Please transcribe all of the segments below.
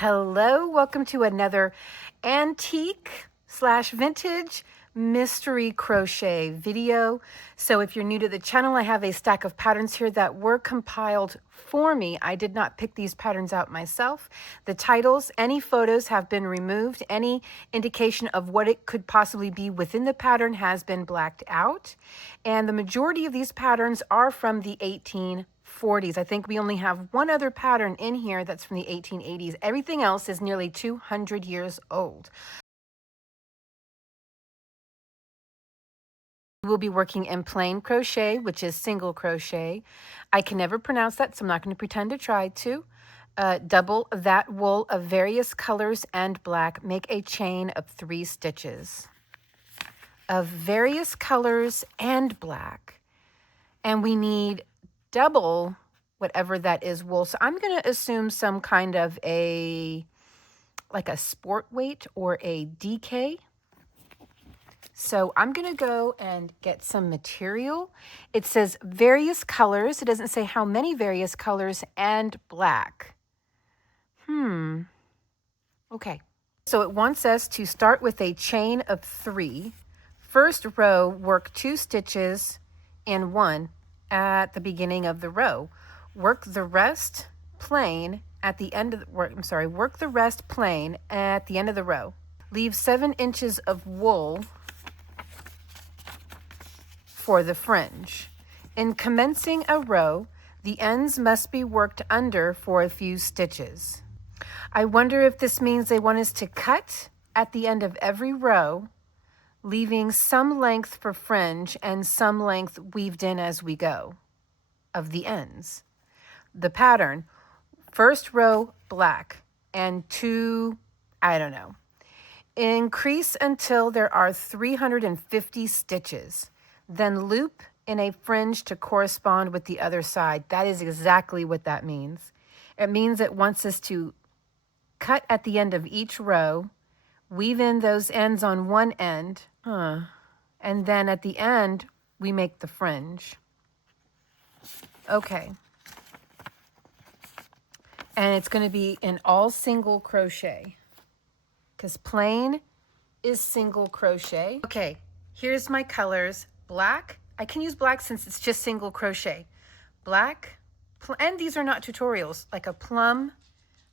Hello, welcome to another antique slash vintage mystery crochet video. So if you're new to the channel, I have a stack of patterns here that were compiled for me. I did not pick these patterns out myself. The titles, any photos have been removed. Any indication of what it could possibly be within the pattern has been blacked out. And the majority of these patterns are from the 1840s. I think we only have one other pattern in here that's from the 1880s. Everything else is nearly 200 years old. We'll be working in plain crochet, which is single crochet. I can never pronounce that, so I'm not going to pretend to try to. Double that wool of various colors and black. Make a chain of 3 stitches of various colors and black. And we need double whatever that is wool. So I'm going to assume some kind of like a sport weight or a DK. So I'm going to go and get some material. It says various colors. It doesn't say how many various colors and black. Okay. So it wants us to start with a chain of 3. First row, work 2 stitches in 1 at the beginning of the row. Work the rest plain at the end of the, work the rest plain at the end of the row. Leave 7 inches of wool for the fringe. In commencing a row, the ends must be worked under for a few stitches. I wonder if this means they want us to cut at the end of every row, leaving some length for fringe and some length weaved in as we go of the ends. The pattern, first row black and 2, I don't know. Increase until there are 350 stitches. Then loop in a fringe to correspond with the other side. That is exactly what that means. It means it wants us to cut at the end of each row, weave in those ends on one end, and then at the end, we make the fringe. Okay. And it's going to be in all single crochet, because plain is single crochet. Okay, here's my colors. Black, I can use black since it's just single crochet. Black, and these are not tutorials, like a plum,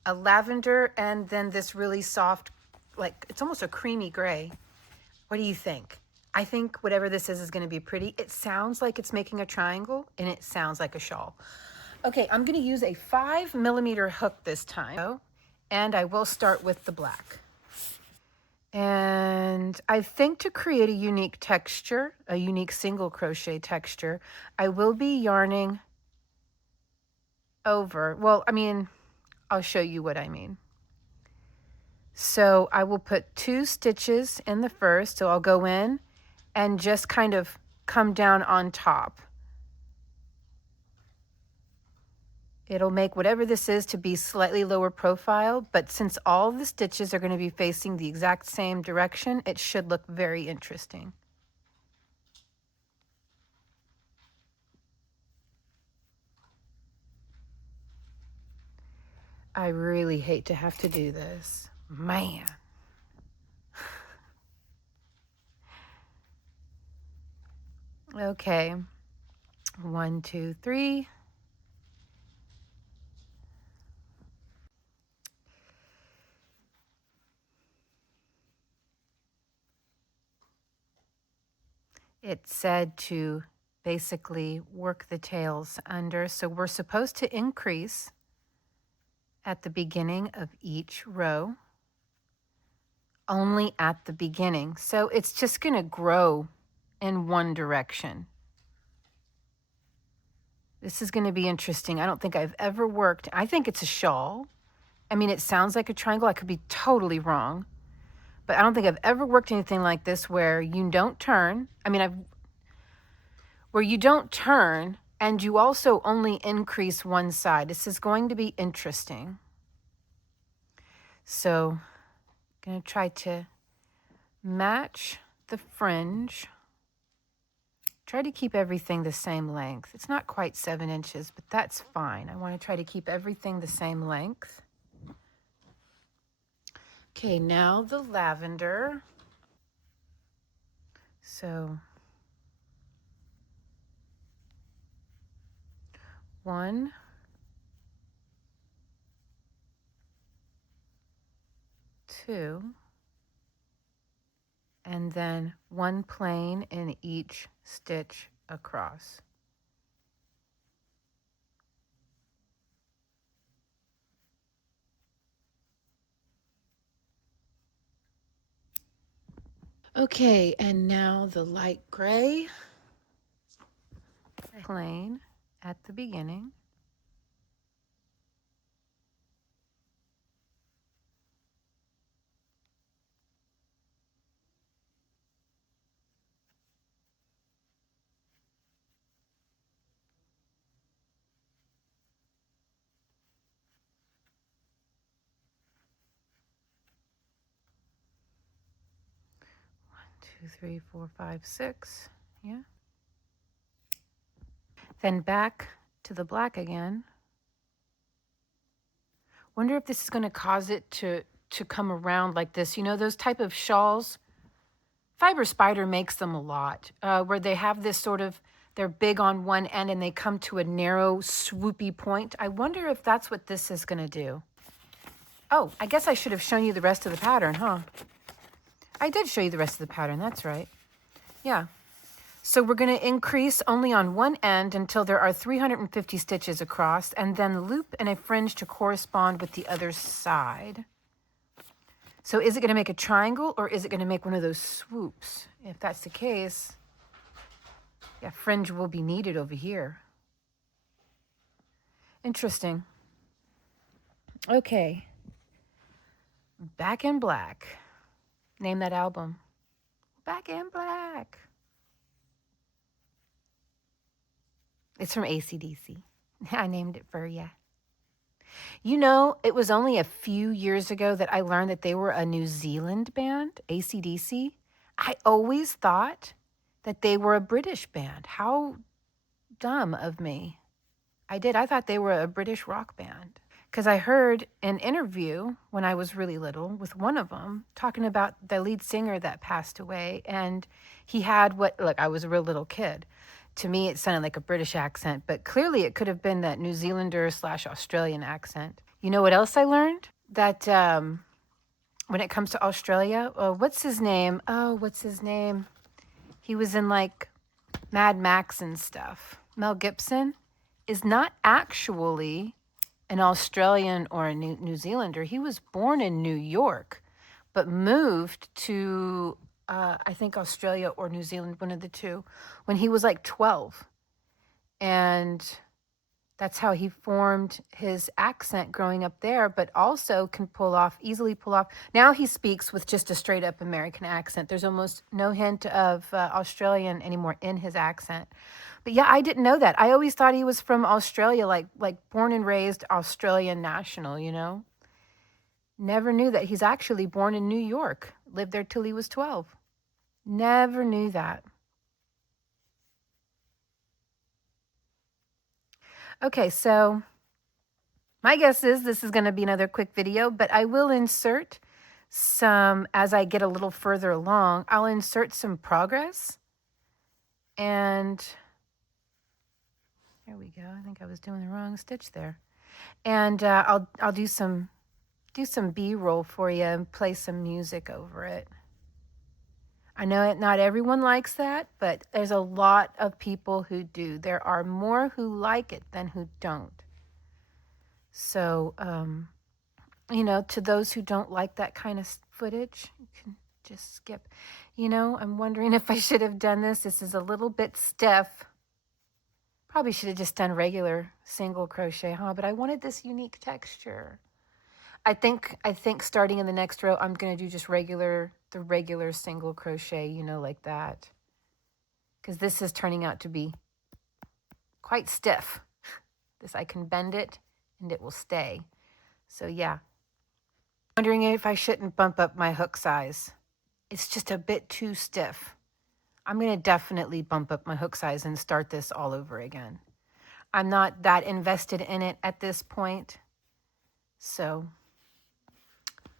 a lavender, and then this really soft, like it's almost a creamy gray. What do you think? I think whatever this is going to be pretty. It sounds like it's making a triangle, and it sounds like a shawl. Okay, I'm going to use a 5mm hook this time, and I will start with the black. And I think to create a unique texture, a unique single crochet texture, I will be yarning over. Well, I mean, I'll show you what I mean. So I will put 2 stitches in the first. So I'll go in and just kind of come down on top. It'll make whatever this is to be slightly lower profile, but since all the stitches are going to be facing the exact same direction, it should look very interesting. I really hate to have to do this. Man. Okay. 1, 2, 3. It said to basically work the tails under. So we're supposed to increase at the beginning of each row, only at the beginning. So it's just going to grow in one direction. This is going to be interesting. I don't think I've ever worked. I think it's a shawl. I mean, it sounds like a triangle. I could be totally wrong. But I don't think I've ever worked anything like this where you don't turn. I mean, where you don't turn and you also only increase one side. This is going to be interesting. So I'm going to try to match the fringe. Try to keep everything the same length. It's not quite 7 inches, but that's fine. I want to try to keep everything the same length. Okay, now the lavender. So 1, 2, and then 1 plain in each stitch across. Okay, and now the light gray, plain at the beginning. Two, three, four, five, 6. Yeah. Then back to the black again. Wonder if this is going to cause it to come around like this. You know, those type of shawls, Fiber Spider makes them a lot, where they have this sort of, they're big on one end and they come to a narrow, swoopy point. I wonder if that's what this is going to do. Oh, I guess I should have shown you the rest of the pattern, huh? I did show you the rest of the pattern. That's right. Yeah. So we're going to increase only on one end until there are 350 stitches across, and then loop in a fringe to correspond with the other side. So is it going to make a triangle or is it going to make one of those swoops? If that's the case, yeah, fringe will be needed over here. Interesting. Okay. Back in Black. Name that album. Back in Black. It's from AC/DC. I named it for you. You know, it was only a few years ago that I learned that they were a New Zealand band, AC/DC. I always thought that they were a British band. How dumb of me. I thought they were a British rock band. Because I heard an interview when I was really little with one of them talking about the lead singer that passed away. And he had look, I was a real little kid. To me, it sounded like a British accent, but clearly it could have been that New Zealander / Australian accent. You know what else I learned? That when it comes to Australia, what's his name? He was in like Mad Max and stuff. Mel Gibson is not actually an Australian or a New Zealander. He was born in New York, but moved to, I think, Australia or New Zealand, one of the two, when he was like 12. And that's how he formed his accent growing up there, but also can easily pull off. Now he speaks with just a straight up American accent. There's almost no hint of Australian anymore in his accent. But yeah, I didn't know that. I always thought he was from Australia, like born and raised Australian national, you know? Never knew that he's actually born in New York, lived there till he was 12. Never knew that. Okay, so my guess is this is going to be another quick video, but I will insert some, as I get a little further along, I'll insert some progress. And there we go. I think I was doing the wrong stitch there. And I'll do some B-roll for you and play some music over it. I know not everyone likes that, but there's a lot of people who do. There are more who like it than who don't. So, you know, to those who don't like that kind of footage, you can just skip. You know, I'm wondering if I should have done this. This is a little bit stiff. Probably should have just done regular single crochet, huh? But I wanted this unique texture. I think starting in the next row, I'm going to do just the regular single crochet, you know, like that. Because this is turning out to be quite stiff. This, I can bend it and it will stay. So yeah. Wondering if I shouldn't bump up my hook size. It's just a bit too stiff. I'm going to definitely bump up my hook size and start this all over again. I'm not that invested in it at this point. So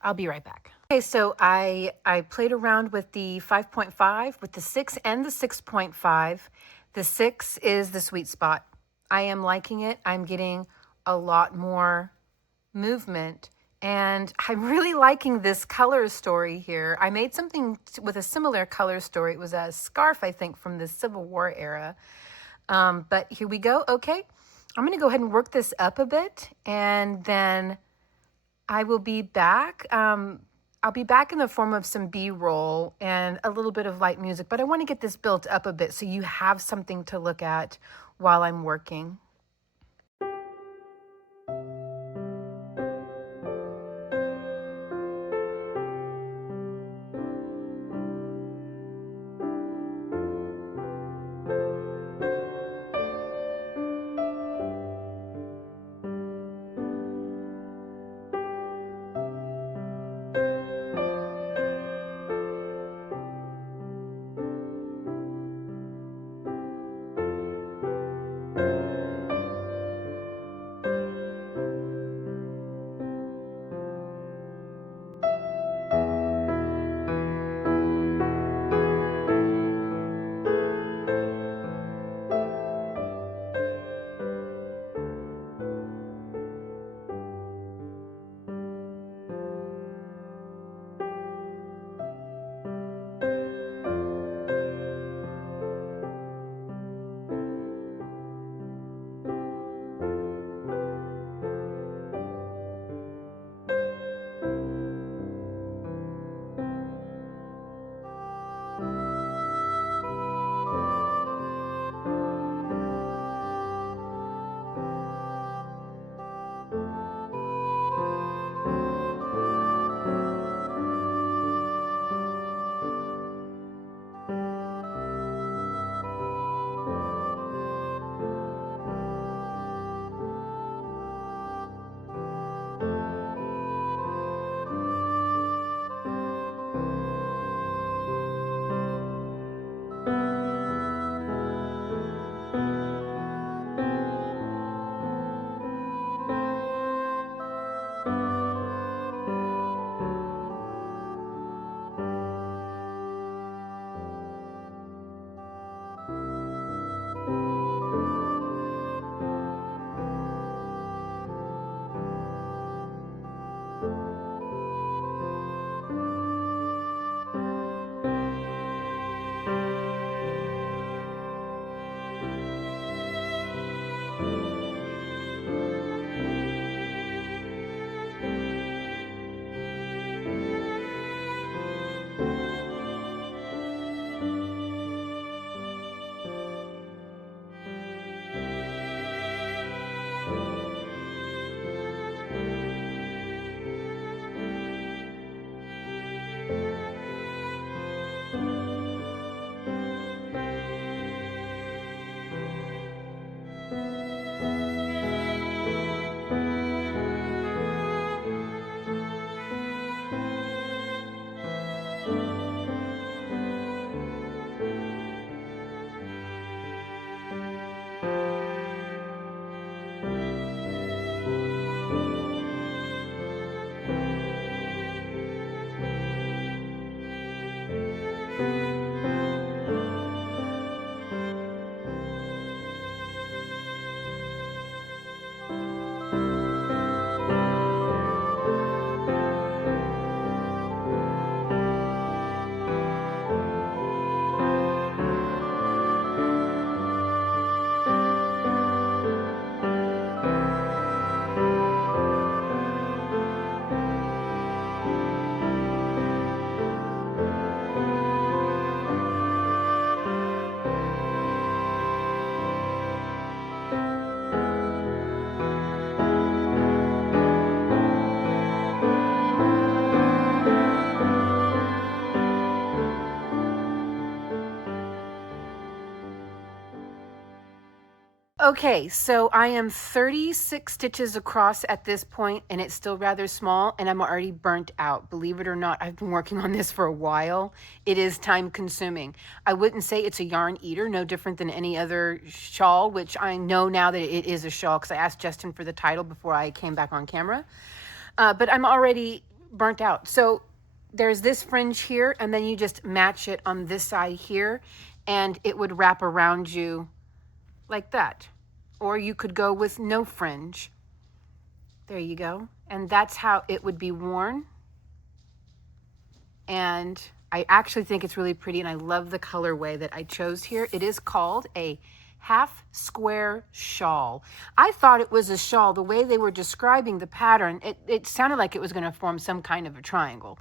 I'll be right back. Okay, so I played around with the 5.5, with the 6 and the 6.5. The 6 is the sweet spot. I am liking it. I'm getting a lot more movement, and I'm really liking this color story here. I made something with a similar color story. It was a scarf, I think, from the Civil War era. But here we go. Okay, I'm going to go ahead and work this up a bit, and then I will be back. I'll be back in the form of some B-roll and a little bit of light music, but I want to get this built up a bit so you have something to look at while I'm working. Okay, so I am 36 stitches across at this point, and it's still rather small, and I'm already burnt out. Believe it or not, I've been working on this for a while. It is time consuming. I wouldn't say it's a yarn eater, no different than any other shawl, which I know now that it is a shawl because I asked Justin for the title before I came back on camera. But I'm already burnt out. So there's this fringe here, and then you just match it on this side here, and it would wrap around you like that. Or you could go with no fringe. There you go. And that's how it would be worn. And I actually think it's really pretty, and I love the colorway that I chose here. It is called a half square shawl. I thought it was a shawl. The way they were describing the pattern, it sounded like it was going to form some kind of a triangle.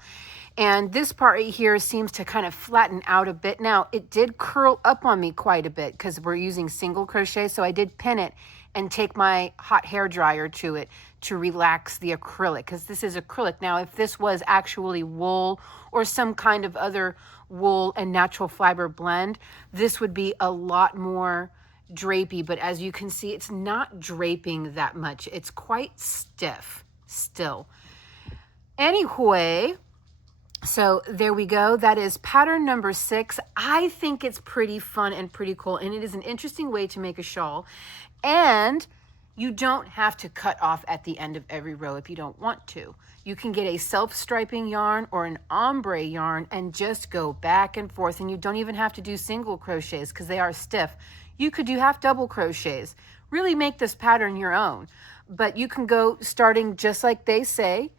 And this part right here seems to kind of flatten out a bit. Now, it did curl up on me quite a bit because we're using single crochet, so I did pin it and take my hot hair dryer to it to relax the acrylic, because this is acrylic. Now, if this was actually wool or some kind of other wool and natural fiber blend, this would be a lot more drapey, but as you can see, it's not draping that much. It's quite stiff still. Anyway, so there we go. That is pattern number 6. I think it's pretty fun and pretty cool, and it is an interesting way to make a shawl. And you don't have to cut off at the end of every row if you don't want to. You can get a self-striping yarn or an ombre yarn and just go back and forth, and you don't even have to do single crochets because they are stiff. You could do half double crochets. Really make this pattern your own. But you can go starting just like they say,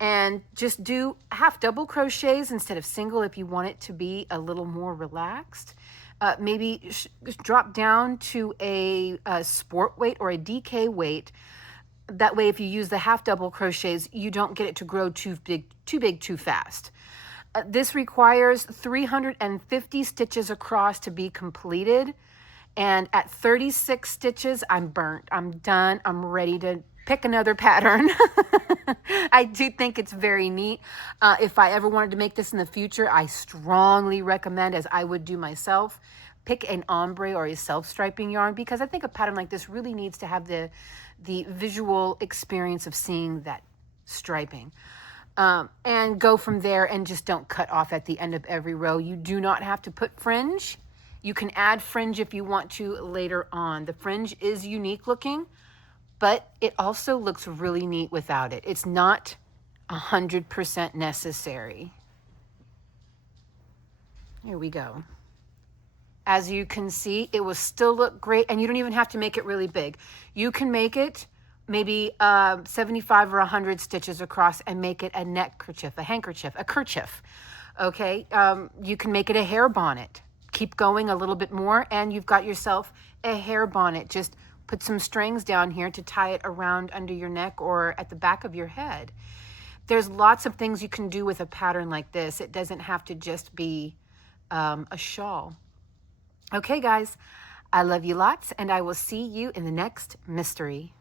and just do half double crochets instead of single if you want it to be a little more relaxed. Maybe drop down to a sport weight or a DK weight. That way, if you use the half double crochets, you don't get it to grow too big too fast. This requires 350 stitches across to be completed. And at 36 stitches, I'm burnt. I'm done. I'm ready to pick another pattern. I do think it's very neat. If I ever wanted to make this in the future, I strongly recommend, as I would do myself, pick an ombre or a self-striping yarn, because I think a pattern like this really needs to have the visual experience of seeing that striping. And go from there, and just don't cut off at the end of every row. You do not have to put fringe. You can add fringe if you want to later on. The fringe is unique looking, but it also looks really neat without it. It's not 100% necessary. Here we go. As you can see, it will still look great, and you don't even have to make it really big. You can make it maybe 75 or 100 stitches across and make it a neck kerchief, a handkerchief, a kerchief. Okay, you can make it a hair bonnet. Keep going a little bit more, and you've got yourself a hair bonnet. Just put some strings down here to tie it around under your neck or at the back of your head. There's lots of things you can do with a pattern like this. It doesn't have to just be a shawl. Okay, guys, I love you lots, and I will see you in the next mystery.